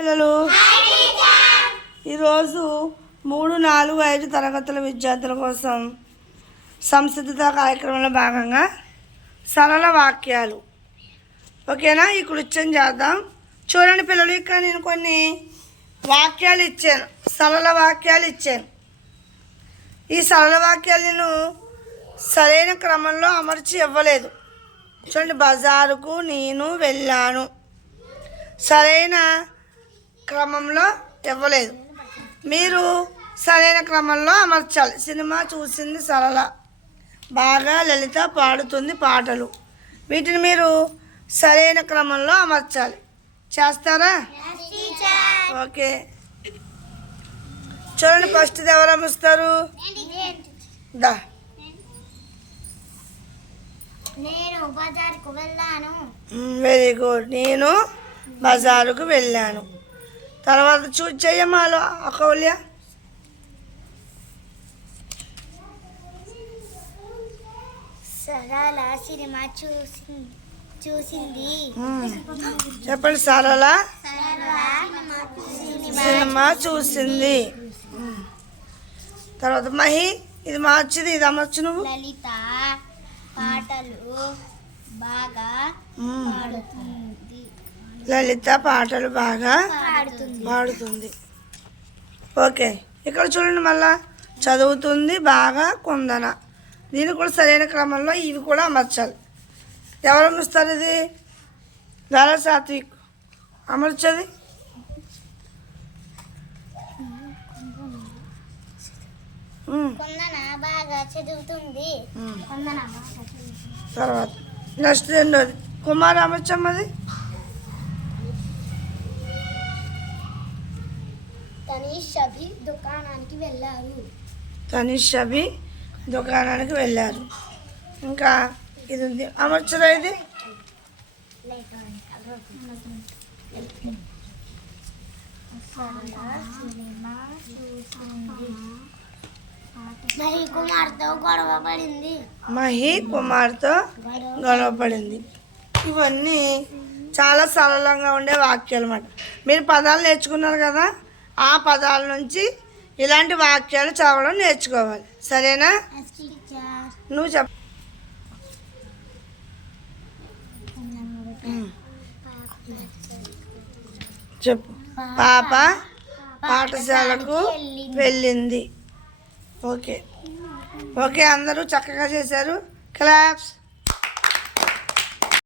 పిల్లలు. ఈరోజు మూడు నాలుగు ఐదు తరగతుల విద్యార్థుల కోసం సంసిద్ధత కార్యక్రమంలో భాగంగా సరళ వాక్యాలు. ఓకేనా? ఈ కృత్యం చేద్దాం. చూడండి పిల్లలు ఇక్కడ నేను కొన్ని వాక్యాలు ఇచ్చాను. సరళ వాక్యాలు ఇచ్చాను. ఈ సరళ వాక్యాలు నేను సరైన క్రమంలో అమర్చి ఇవ్వలేదు. చూడండి బజారుకు నేను వెళ్ళాను. సరైన క్రమంలో ఇవ్వలేదు. మీరు సరైన క్రమంలో అమర్చాలి. సినిమా చూసింది సరళ. బాగా లలిత పాడుతుంది పాటలు. వీటిని మీరు సరైన క్రమంలో అమర్చాలి. చేస్తారా? ఓకే. చూడండి ఫస్ట్ ఎవరు అమరుస్తారు? దా. నేను బజార్కు వెళ్ళాను. Very good. నేను బజారుకు వెళ్ళాను. తర్వాత చూ చెయ్యమాలో అకౌల్య సరళ సినిమా చూసి చూసింది. చెప్పండి సరళ సినిమా చూసింది. తర్వాత మహి ఇది మార్చిది ఇది అమర్చు నువ్వు. లలిత పాటలు బాగా లలిత పాటలు బాగా పాడుతుంది. ఓకే. ఇక్కడ చూడండి మళ్ళా చదువుతుంది బాగా కుందన. దీనికి కూడా సరైన క్రమంలో ఇవి కూడా అమర్చాలి. ఎవరు అమరుస్తారు ఇది? దారా సాత్విక్. అమర్చది? తర్వాత నెక్స్ట్ రెండోది. కుమార్ అమర్చమ్మది? తనీష్ అభి దుకాణానికి వెళ్ళారు. తనిష్ అభి దుకాణానికి వెళ్ళారు. ఇంకా ఇది ఉంది అమర్చరా ఇది? మహి కుమార్తో గొడవ పడింది. మహి కుమార్తో గొడవపడింది ఇవన్నీ చాలా సరళంగా ఉండే వాక్యాలు అన్నమాట. మీరు పదాలు నేర్చుకున్నారు కదా? ఆ పదాల నుంచి ఇలాంటి వాక్యాలు చదవడం నేర్చుకోవాలి. సరేనా? నువ్వు చెప్ప ఉమ్. చెప్పు. పాప పాఠశాలకు వెళ్ళింది. ఓకే. ఓకే అందరూ చక్కగా చేశారు. క్లాప్స్